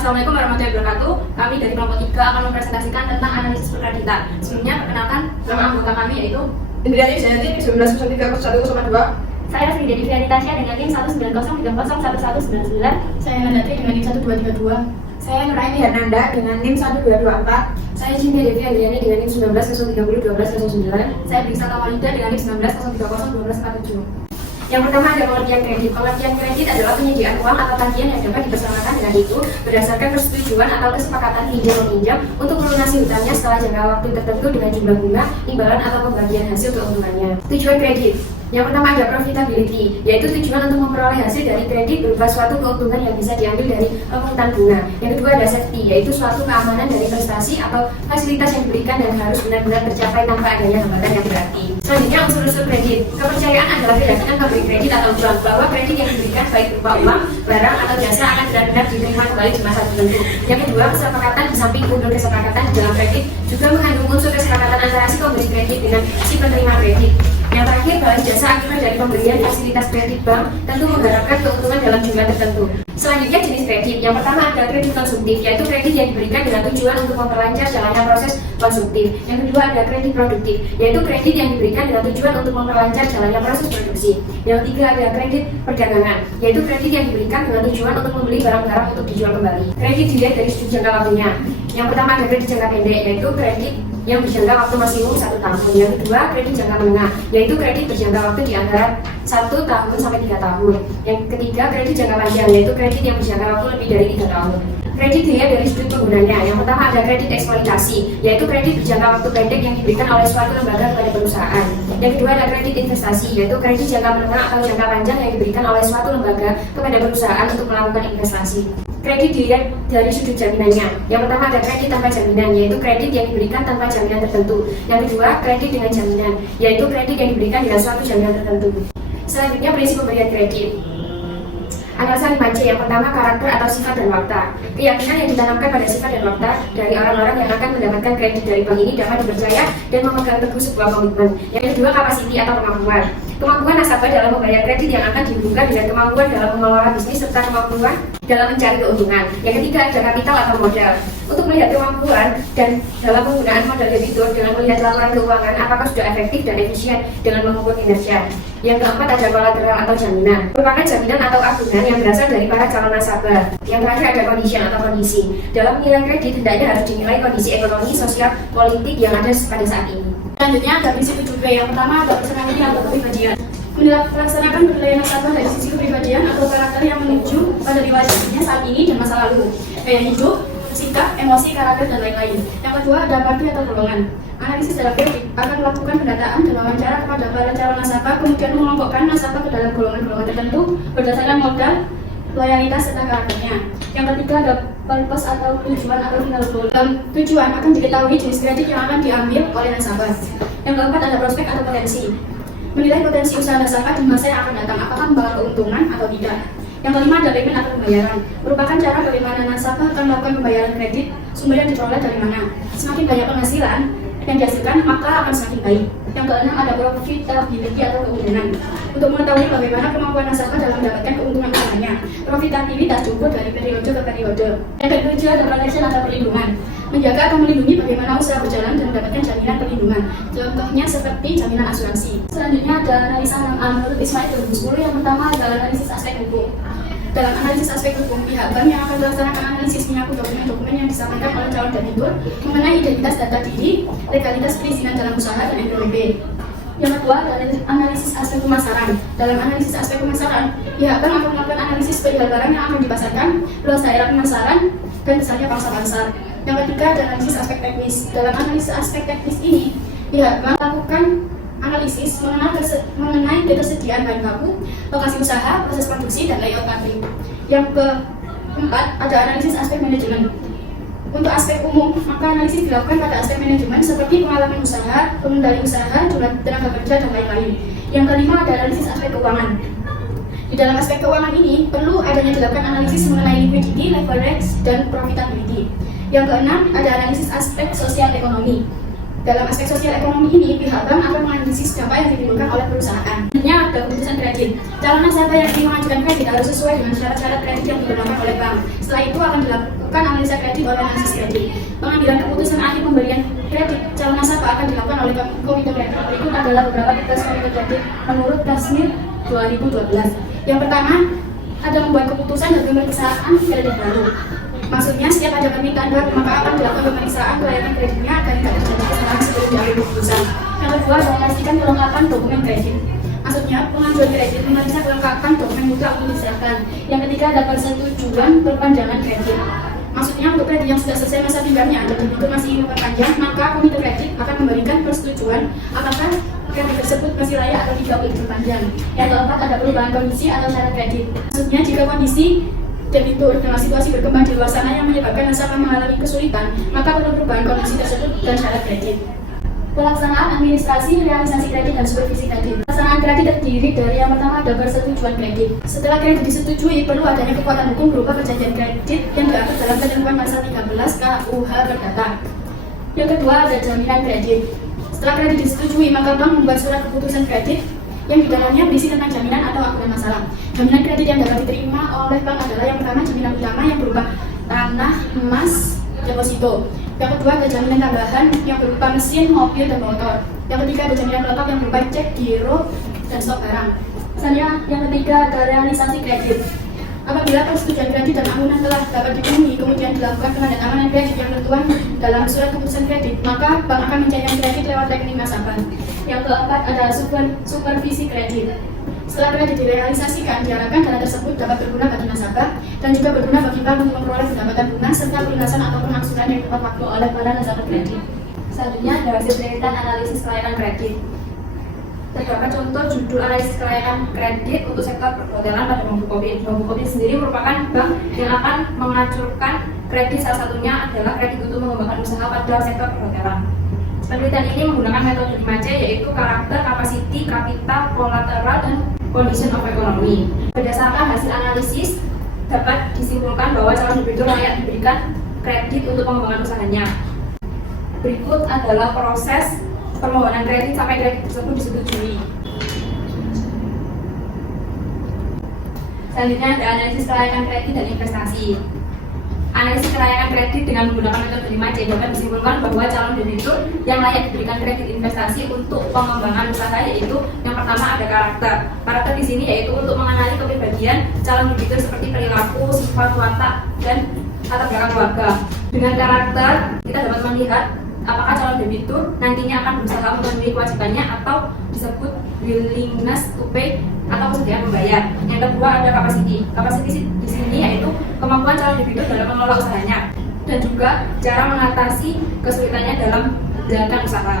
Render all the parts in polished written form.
Assalamualaikum warahmatullahi wabarakatuh. Kami dari kelompok 3 akan mempresentasikan tentang analisis perkreditan. Sebelumnya perkenalkan nama anggota kami yaitu Indriani Jayanti 19030102. Saya Sri Dedi Fianitasya dengan NIM 190301199. saya Nadati dengan NIM 1232. Saya Nuraini Hernanda dengan NIM 1224. Saya Cinta Devi Andriani dengan NIM 19 030 12 09. Saya Bisa Kamalida dengan NIM 19 030 1247. Yang pertama ada pengertian kredit. Pengertian kredit adalah penyediaan uang atau tagihan yang dapat dipersamakan dengan itu berdasarkan persetujuan atau kesepakatan pinjam meminjam untuk melunasi hutangnya setelah jangka waktu tertentu dengan jumlah bunga, imbalan atau pembagian hasil keuntungannya. Tujuan kredit. Yang pertama ada profitability, yaitu tujuan untuk memperoleh hasil dari kredit berupa suatu keuntungan yang bisa diambil dari pemungutan bunga. Yang kedua ada safety, yaitu suatu keamanan dari prestasi atau fasilitas yang diberikan dan harus benar-benar tercapai tanpa adanya hambatan yang berarti. Selanjutnya unsur-unsur kredit. Kepercayaan adalah keyakinan pemberi kredit atau jual bahwa kredit yang diberikan baik berupa uang, barang atau jasa akan benar-benar diterima kembali di masa tertentu. Yang kedua, kesepakatan di samping unsur kesepakatan di dalam kredit juga mengandung unsur kesepakatan antara si pemberi kredit dengan si penerima kredit. Yang terakhir, balas jasa akibat dari pemberian fasilitas kredit bank tentu mengharapkan keuntungan dalam jumlah tertentu. Selanjutnya jenis kredit. Yang pertama ada kredit konsumtif, yaitu kredit yang diberikan dengan tujuan untuk memperlancar jalannya proses konsumtif. Yang kedua ada kredit produktif, yaitu kredit yang diberikan dengan tujuan untuk memperlancar jalannya proses produksi. Yang ketiga ada kredit perdagangan, yaitu kredit yang diberikan dengan tujuan untuk membeli barang-barang untuk dijual kembali. Kredit dilihat dari sudut jangka waktunya. Yang pertama ada kredit jangka pendek, yaitu kredit yang berjangka waktu maksimum 1 tahun. Yang kedua kredit jangka menengah, yaitu kredit berjangka waktu di antara 1 tahun sampai 3 tahun. Yang ketiga kredit jangka panjang, yaitu kredit yang berjangka waktu lebih dari 3 tahun. Kredit dilihat dari sudut penggunanya. Yang pertama ada kredit eksploitasi, yaitu kredit berjangka waktu pendek yang diberikan oleh suatu lembaga kepada perusahaan. Yang kedua ada kredit investasi, yaitu kredit jangka menengah atau jangka panjang yang diberikan oleh suatu lembaga kepada perusahaan untuk melakukan investasi. Kredit dilihat dari sudut jaminannya. Yang pertama ada kredit tanpa jaminan, yaitu kredit yang diberikan tanpa jaminan tertentu. Yang kedua kredit dengan jaminan, yaitu kredit yang diberikan dengan suatu jaminan tertentu. Selanjutnya prinsip pemberian kredit. Analisa 5C. Yang pertama karakter atau sifat dan fakta. Keyakinan yang ditanamkan pada sifat dan fakta dari orang-orang yang akan mendapatkan kredit dari bank ini dapat dipercaya dan memegang teguh sebuah komitmen. Yang kedua kapasiti atau kemampuan. Kemampuan nasabah dalam membayar kredit yang akan dihubungkan dengan kemampuan dalam mengelola bisnis serta kemampuan dalam mencari keuntungan. Yang ketiga ada kapital atau modal. Untuk melihat kemampuan dan dalam penggunaan modal debitur dengan melihat laporan keuangan apakah sudah efektif dan efisien dengan mengukur kinerja. Yang keempat ada kolateral atau jaminan. Merupakan jaminan atau agunan yang berasal dari para calon nasabah. Yang terakhir ada condition atau kondisi. Dalam menilai kredit hendaknya harus dinilai kondisi ekonomi, sosial, politik yang ada pada saat ini. Selanjutnya ada prinsip 7B. Yang pertama ada personality atau kepribadian. Melaksanakan penilaian nasabah dari sisi kepribadian atau karakter yang menuju pada riwayat hidupnya saat ini dan masa lalu, gaya hidup, sikap, emosi, karakter, dan lain-lain. Yang kedua ada parti atau golongan. Analisis dalam kredit akan melakukan pendataan dan wawancara kepada para calon nasabah, kemudian mengelompokkan nasabah ke dalam golongan-golongan tertentu berdasarkan modal, loyalitas, serta karakternya. Yang ketiga ada purpose atau tujuan atau final goal. Tujuan akan diketahui jenis kredit yang akan diambil oleh nasabah. Yang keempat ada prospek atau potensi. Menilai potensi usaha nasabah di masa yang akan datang, apakah membawa keuntungan atau tidak. Yang kelima ada payment atau pembayaran. Merupakan cara bagaimana nasabah akan melakukan pembayaran kredit, sumber yang diperoleh dari mana. Semakin banyak penghasilan yang dihasilkan, maka akan semakin baik. Yang keenam ada profitability atau keuntungan. Untuk mengetahui bagaimana kemampuan nasabah dalam mendapatkan keuntungan usahanya, profitabilitas diukur dari periode ke periode. Yang ketujuh ada protection atau perlindungan. Menjaga atau melindungi bagaimana usaha berjalan dan mendapatkan jaminan perlindungan. Contohnya seperti jaminan asuransi. Selanjutnya ada analisa 6A menurut Ismail 2010. Yang pertama adalah analisis aspek hukum. Dalam analisis aspek hukum, pihak bank yang akan melaksanakan analisis menyangkut dokumen-dokumen yang disampaikan oleh calon debitur mengenai identitas data diri, legalitas perizinan dalam usaha, dan NPWP. Yang kedua adalah analisis aspek pemasaran. Dalam analisis aspek pemasaran, pihak bank akan melakukan analisis perihal barang yang akan dipasarkan, luas daerah pemasaran, dan besarnya pangsa pasar. Yang ketiga ada analisis aspek teknis. Dalam analisis aspek teknis ini, pihak bank melakukan analisis mengenai ketersediaan bahan baku, lokasi usaha, proses produksi, dan layout pabrik. Yang keempat ada analisis aspek manajemen. Untuk aspek umum, maka analisis dilakukan pada aspek manajemen seperti pengalaman usaha, pengendali usaha, jumlah tenaga kerja, dan lain-lain. Yang kelima ada analisis aspek keuangan. Di dalam aspek keuangan ini, perlu adanya dilakukan analisis mengenai liquidity, leverage, dan profitability. Yang keenam ada analisis aspek sosial ekonomi. Dalam aspek sosial ekonomi ini, pihak bank akan menganalisis dampak yang ditimbulkan oleh perusahaan. Selanjutnya ada keputusan kredit. Calon nasabah yang ingin mengajukan kredit harus sesuai dengan syarat-syarat kredit yang digunakan oleh bank. Setelah itu akan dilakukan analisa kredit oleh analisis kredit. Pengambilan keputusan akhir pemberian kredit calon nasabah akan dilakukan oleh komite kredit. Berikut adalah beberapa tugas komite kredit menurut Tasmir 2012. Yang pertama, ada membuat keputusan dan pemeriksaan kredit baru. Maksudnya, setiap ada permintaan baru, maka akan dilakukan pemeriksaan kelayakan kreditnya agar tidak terjadi kesalahan sebelum diambil keputusan. Yang kedua, memastikan kelengkapan dokumen kredit. Maksudnya, pengajuan kredit memeriksa kelengkapan dokumen mutlak untuk diserahkan. Yang ketiga, ada persetujuan perpanjangan kredit. Maksudnya, untuk kredit yang sudah selesai masa tinggalnya dan itu masih ingin memperpanjang, maka komite kredit akan memberikan persetujuan apakah kredit tersebut masih layak atau tidak untuk diperpanjang. Yang keempat, ada perubahan kondisi atau syarat kredit. Maksudnya, jika kondisi debitur dengan situasi berkembang di luar sana yang menyebabkan nasabah mengalami kesulitan, maka perlu perubahan kondisi tersebut dan syarat kredit. Pelaksanaan administrasi, realisasi kredit, dan supervisi kredit. Pelaksanaan kredit terdiri dari yang pertama ada persetujuan kredit. Setelah kredit disetujui, perlu adanya kekuatan hukum berupa perjanjian kredit yang diatur dalam ketentuan pasal 13 KUH Perdata. Yang kedua ada jaminan kredit. Setelah kredit disetujui, maka bank membuat surat keputusan kredit yang di dalamnya berisi tentang jaminan atau akuran masalah. Jaminan kredit yang dapat diterima oleh bank adalah yang pertama jaminan utama yang berupa tanah, emas, deposito. Yang kedua ada jaminan tambahan yang berupa mesin, mobil, dan motor. Yang ketiga ada jaminan pelengkap yang berupa cek, giro, dan stok barang. Misalnya yang ketiga ada realisasi kredit. Apabila persetujuan kredit dan amunan telah dapat dipenuhi, kemudian dilakukan penandatanganan kredit yang tertuang dalam surat keputusan kredit, maka bank akan mencairkan kredit lewat rekening nasabah. Yang keempat ada supervisi kredit. Setelah kredit direalisasikan, diharapkan dana tersebut dapat berguna bagi nasabah dan juga berguna bagi bank untuk memperoleh pendapatan lunas serta pelunasan atau pengangsuran yang tepat waktu oleh para nasabah kredit. Selanjutnya ada hasil penelitian analisis kelayakan kredit. Terdapat contoh judul analisis kelayakan kredit untuk sektor perhotelan pada Bank Bukopin. Bank Bukopin sendiri merupakan bank yang akan mengacurkan kredit, salah satunya adalah kredit untuk mengembangkan usaha pada sektor perhotelan. Penelitian ini menggunakan metode 5C, yaitu karakter, kapasiti, kapital, kolateral, dan condition of economy. Berdasarkan hasil analisis, dapat disimpulkan bahwa calon debitur layak diberikan kredit untuk pengembangan usahanya. Berikut adalah proses permohonan kredit sampai kredit tersebut disetujui. Selanjutnya ada analisis kelayakan kredit dan investasi. Analisis kelayakan kredit dengan menggunakan metode 5C dapat disimpulkan bahwa calon debitur yang layak diberikan kredit investasi untuk pengembangan usaha yaitu yang pertama ada karakter. Karakter di sini yaitu untuk mengenali kepribadian calon debitur seperti perilaku, sifat, watak, dan latar belakang keluarga. Dengan karakter kita dapat melihat apakah calon debitur nantinya akan berusaha memenuhi kewajibannya atau disebut willingness to pay atau kesediaan membayar. Yang kedua ada kapasiti. Kapasiti di sini yaitu kemampuan calon debitur dalam mengelola usahanya dan juga cara mengatasi kesulitannya dalam menjalankan usaha.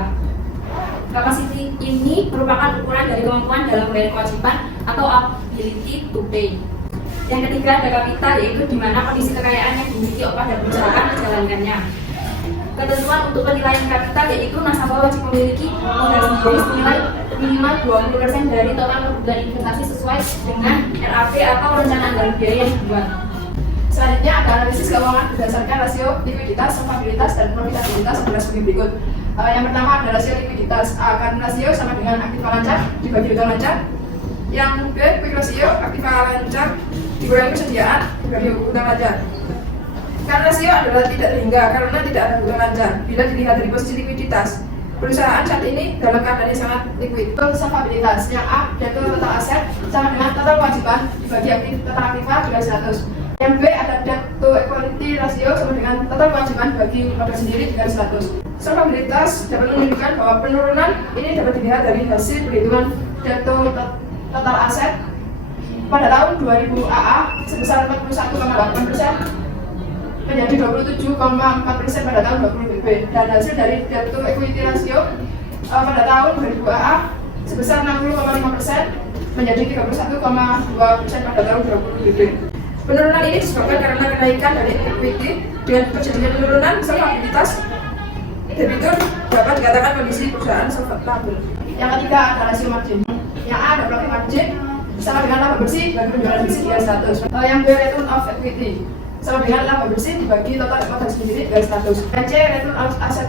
Kapasiti ini merupakan ukuran dari kemampuan dalam membayar kewajiban atau ability to pay. Yang ketiga ada kapital, yaitu di mana kondisi kekayaan yang dimiliki pada perusahaan menjalankannya. Ketentuan untuk penilaian kapital yaitu nasabah wajib memiliki modal sendiri senilai minimal 20% dari total kebutuhan investasi sesuai dengan RAP atau rencana anggaran biaya yang dibuat. Selanjutnya ada analisis keuangan berdasarkan rasio likuiditas, solvabilitas, dan profitabilitas adalah sebagai berikut. Yang pertama ada rasio likuiditas. Akan rasio sama dengan aktiva lancar dibagi utang lancar. Yang B, quick ratio, aktiva lancar dikurangi persediaan dibagi utang lancar. Karena rasio adalah tidak terhingga karena tidak ada hutang lancar. Bila dilihat dari posisi likuiditas, perusahaan saat ini dalam keadaan yang sangat likuid. Solvabilitas yang A, yaitu total aset sama dengan total kewajiban dibagi total aktiva dibagi 100. Yang B ada debt to equity ratio sama dengan total kewajiban bagi lembaga sendiri dibagi 100. Solvabilitas dapat menunjukkan bahwa penurunan ini dapat dilihat dari hasil perhitungan debt to total aset pada tahun 2000 AA sebesar 41,8% menjadi 27,4% pada tahun 2020 dan hasil dari debt to equity ratio pada tahun 2000 AA sebesar 60,5% menjadi 31,2% pada tahun 2020. Penurunan ini disebabkan karena kenaikan dari equity dengan terjadinya penurunan solvabilitas debitur dapat dikatakan kondisi perusahaan solvable. Yang ketiga ada rasio margin. Yang A ada profit margin sama dengan laba bersih bagi penjualan bersih dibagi 100. Yang B return of equity sama dengan laba bersih dibagi total modal sendiri dibagi 100. Dan C return of asset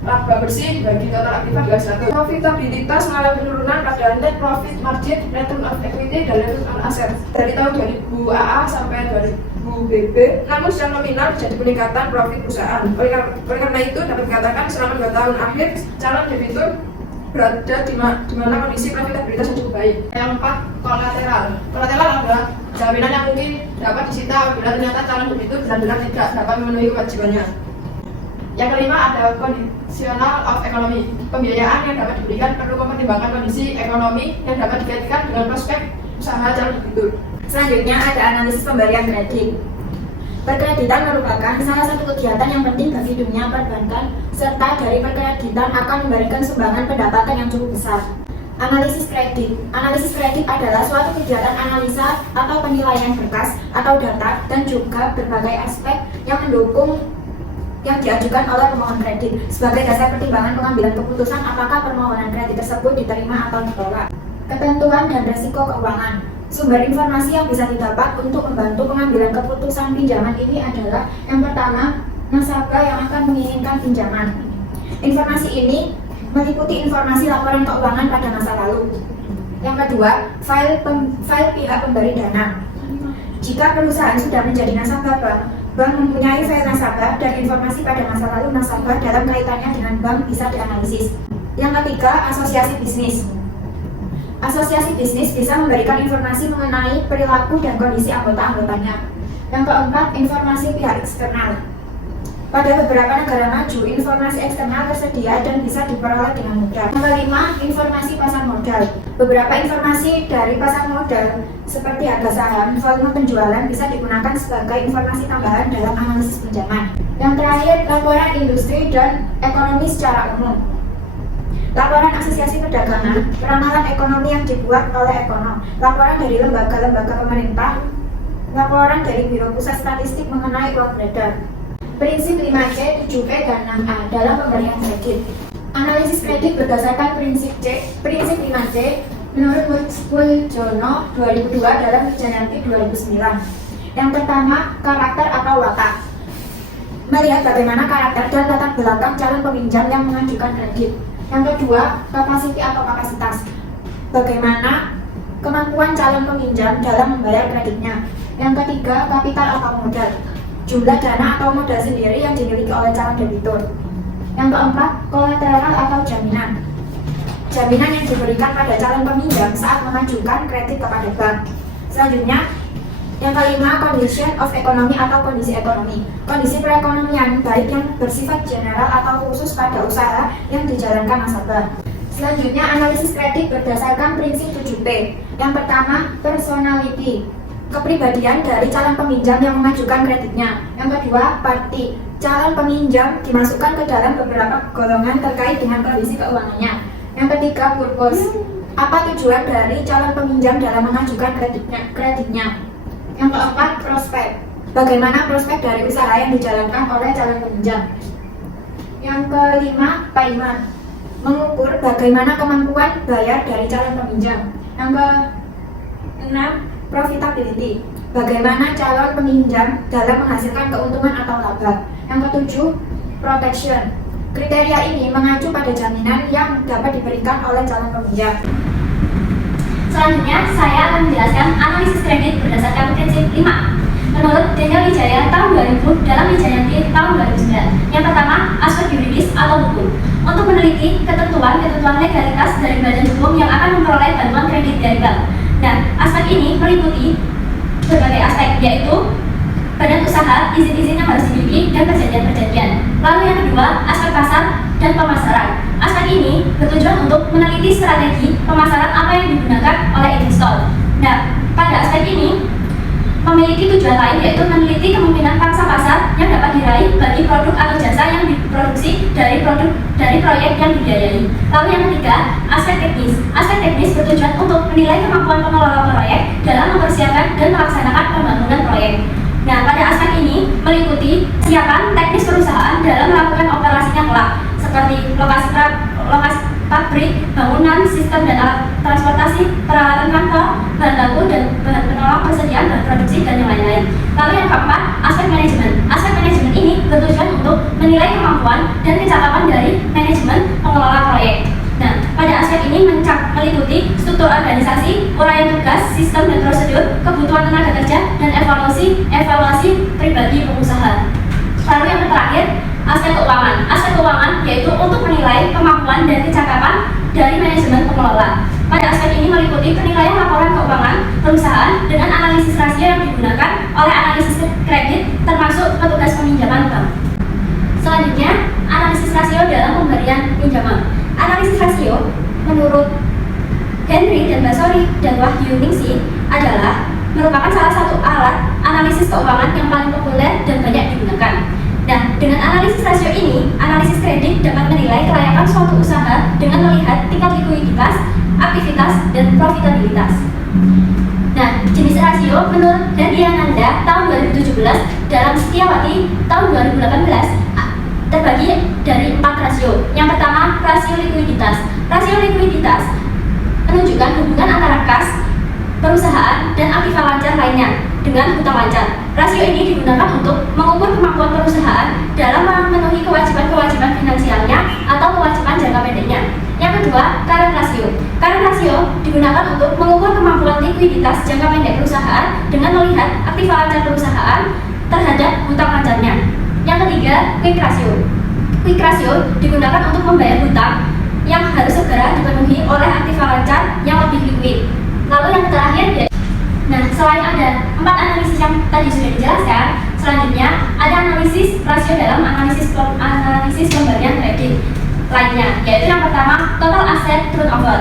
laba bersih bagi total aktivitas 21. Profitabilitas mengalami penurunan pada net profit margin, return on equity, dan return on asset dari tahun 2000 AA sampai 2000 BB. Namun secara nominal terjadi peningkatan profit perusahaan. Oleh karena itu dapat dikatakan selama 2 tahun akhir calon debitur berada di mana kondisi profitabilitas yang cukup baik. Yang 4, kolateral. Kolateral adalah jaminan yang mungkin dapat disita apabila ternyata calon debitur benar-benar tidak dapat memenuhi kewajibannya. Yang kelima ada conditional of economy. Pembiayaan yang dapat diberikan perlu mempertimbangkan kondisi ekonomi yang dapat dikaitkan dengan prospek usaha calon debitur. Selanjutnya ada analisis pemberian kredit. Perkreditan merupakan salah satu kegiatan yang penting bagi dunia perbankan, serta dari perkreditan akan memberikan sumbangan pendapatan yang cukup besar. Analisis kredit. Analisis kredit adalah suatu kegiatan analisa atau penilaian berkas atau data dan juga berbagai aspek yang mendukung yang diajukan oleh pemohon kredit sebagai dasar pertimbangan pengambilan keputusan apakah permohonan kredit tersebut diterima atau ditolak. Ketentuan dan resiko keuangan. Sumber informasi yang bisa didapat untuk membantu pengambilan keputusan pinjaman ini adalah yang pertama, nasabah yang akan menginginkan pinjaman. Informasi ini meliputi informasi laporan keuangan pada masa lalu. Yang kedua, file pihak pemberi dana. Jika perusahaan sudah menjadi nasabah bank mempunyai file nasabah dan informasi pada masa lalu nasabah dalam kaitannya dengan bank bisa dianalisis. Yang ketiga, asosiasi bisnis. Asosiasi bisnis bisa memberikan informasi mengenai perilaku dan kondisi anggota-anggotanya. Yang keempat, informasi pihak eksternal. Pada beberapa negara maju, informasi eksternal tersedia dan bisa diperoleh dengan mudah. Yang kelima, informasi pasar modal. Beberapa informasi dari pasar modal seperti harga saham, volume penjualan bisa digunakan sebagai informasi tambahan dalam analisis pinjaman. Yang terakhir, laporan industri dan ekonomi secara umum. Laporan asosiasi perdagangan, ramalan ekonomi yang dibuat oleh ekonom, laporan dari lembaga-lembaga pemerintah, laporan dari Biro Pusat Statistik mengenai uang beredar. Prinsip 5C, 7P, dan 6A dalam pemberian kredit. Analisis kredit berdasarkan prinsip 5C menurut Muljono 2002 dalam Wijayanti 2009. Yang pertama, karakter atau watak. Melihat bagaimana karakter dan latar belakang calon peminjam yang mengajukan kredit. Yang kedua, kapasiti atau kapasitas. Bagaimana kemampuan calon peminjam dalam membayar kreditnya. Yang ketiga, kapital atau modal. Jumlah dana atau modal sendiri yang dimiliki oleh calon debitur. Yang keempat, kolateral atau jaminan. Jaminan yang diberikan pada calon peminjam saat mengajukan kredit kepada bank. Selanjutnya, yang kelima, condition of economy atau kondisi ekonomi. Kondisi perekonomian baik yang bersifat general atau khusus pada usaha yang dijalankan nasabah. Selanjutnya, analisis kredit berdasarkan prinsip 7P. Yang pertama, personality. Kepribadian dari calon peminjam yang mengajukan kreditnya. Yang kedua, party. Calon peminjam dimasukkan ke dalam beberapa golongan terkait dengan kondisi keuangannya. Yang ketiga, purpose. Apa tujuan dari calon peminjam dalam mengajukan kreditnya. Yang keempat, prospek. Bagaimana prospek dari usaha yang dijalankan oleh calon peminjam. Yang kelima, payment. Mengukur bagaimana kemampuan bayar dari calon peminjam. Yang keenam, profitability. Bagaimana calon peminjam dalam menghasilkan keuntungan atau laba. Yang ketujuh, protection. Kriteria ini mengacu pada jaminan yang dapat diberikan oleh calon peminjam. Selanjutnya, saya akan menjelaskan analisis kredit berdasarkan prinsip 5. Menurut Daniel Wijaya tahun 2000 dalam Wijayanti tahun 2009. Yang pertama, aspek yuridis atau hukum. Untuk meneliti ketentuan legalitas dari badan hukum yang akan memperoleh bantuan kredit dari bank. Dan aspek ini meliputi berbagai aspek, yaitu badan usaha, izin-izin yang harus dimiliki, dan perjanjian-perjanjian. Lalu yang kedua, aspek pasar dan pemasaran. Aspek ini bertujuan untuk meneliti strategi pemasaran apa yang digunakan oleh investor. Nah, pada aspek ini memiliki tujuan lain, yaitu meneliti kemungkinan pangsa pasar yang dapat diraih bagi produk atau jasa yang diproduksi dari proyek yang dibiayai. Lalu yang ketiga, aspek teknis. Aspek teknis bertujuan untuk menilai kemampuan pengelola proyek dalam mempersiapkan dan melaksanakan pembangunan proyek. Nah, pada aspek ini meliputi kesiapan teknis perusahaan dalam melakukan operasinya kelak, seperti lokasi pabrik, bangunan, sistem dan alat transportasi, peralatan kantor, bahan baku dan bahan penolong, persediaan bahan produksi, dan yang lain-lain. Lalu yang keempat, aspek manajemen. Aspek manajemen ini bertujuan untuk menilai kemampuan dan kecakapan dari meliputi struktur organisasi, uraian tugas, sistem dan prosedur, kebutuhan tenaga kerja, dan evaluasi pribadi pengusaha. Lalu yang terakhir, aspek keuangan. Aspek keuangan yaitu untuk menilai kemampuan dan kecakapan dari manajemen pengelola. Pada aspek ini meliputi penilaian laporan keuangan perusahaan dengan analisis rasio yang digunakan oleh analisis kredit termasuk petugas peminjaman bank. Selanjutnya, analisis rasio dalam pemberian pinjaman. Analisis rasio menurut Henry dan Basori dan Wahyu Ningsih adalah merupakan salah satu alat analisis keuangan yang paling populer dan banyak digunakan. Nah, dengan analisis rasio ini, analisis kredit dapat menilai kelayakan suatu usaha dengan melihat tingkat likuiditas, aktivitas, dan profitabilitas. Nah, jenis rasio menurut Hediananda tahun 2017 dalam Setiawati tahun 2018 terbagi dari 4 rasio. Yang pertama, rasio likuiditas. Rasio likuiditas menunjukkan hubungan antara kas, perusahaan, dan aktiva lancar lainnya dengan hutang lancar. Rasio ini digunakan untuk mengukur kemampuan perusahaan dalam memenuhi kewajiban-kewajiban finansialnya atau kewajiban jangka pendeknya. Yang kedua, current ratio. Current ratio digunakan untuk mengukur kemampuan likuiditas jangka pendek perusahaan dengan melihat aktiva lancar perusahaan terhadap hutang lancarnya. Yang ketiga, quick ratio. Quick ratio digunakan untuk membayar hutang yang harus segera dipenuhi oleh aktiva lancar yang lebih liquid. Lalu yang terakhir, nah selain ada 4 analisis yang tadi sudah dijelaskan, selanjutnya ada analisis rasio dalam analisis pemberian kredit lainnya, yaitu yang pertama total asset turnover.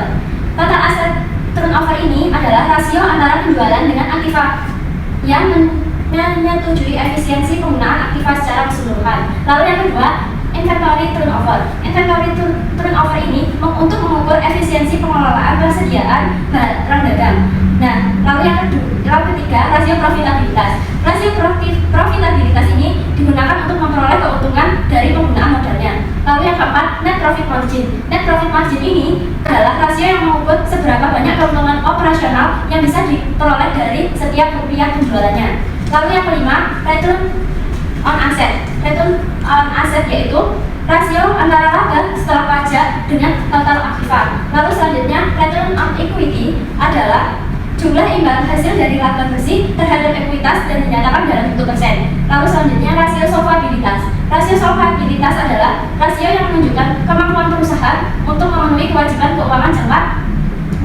Total asset turnover ini adalah rasio antara penjualan dengan aktiva yang menyetujui efisiensi penggunaan aktiva secara keseluruhan. Lalu yang kedua, inventory turnover. Inventory turnover ini untuk mengukur efisiensi pengelolaan persediaan barang dagang. Nah, lalu yang ketiga, rasio profitabilitas. Rasio profitabilitas ini digunakan untuk memperoleh keuntungan dari penggunaan modalnya. Lalu yang keempat, net profit margin. Net profit margin ini adalah rasio yang mengukur seberapa banyak keuntungan operasional yang bisa diperoleh dari setiap rupiah penjualannya. Lalu yang kelima, return on asset. Return on asset yaitu rasio antara laba setelah pajak dengan total aktiva. Lalu selanjutnya, return on equity adalah jumlah imbal hasil dari laba bersih terhadap ekuitas dan dinyatakan dalam bentuk persen. Lalu selanjutnya, rasio solvabilitas. Rasio solvabilitas adalah rasio yang menunjukkan kemampuan perusahaan untuk memenuhi kewajiban keuangan jangka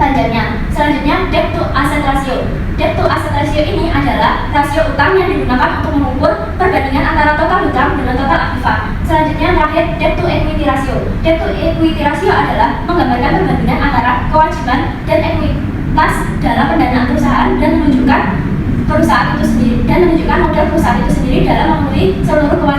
panjangnya. Selanjutnya, debt to asset ratio. Debt to asset ratio ini adalah rasio utang yang digunakan untuk mengukur perbandingan antara total hutang dengan total aktiva. Selanjutnya, terakhir, debt to equity ratio. Debt to equity ratio adalah menggambarkan perbandingan antara kewajiban dan ekuitas dalam pendanaan perusahaan dan menunjukkan modal perusahaan itu sendiri dalam memenuhi seluruh kewajiban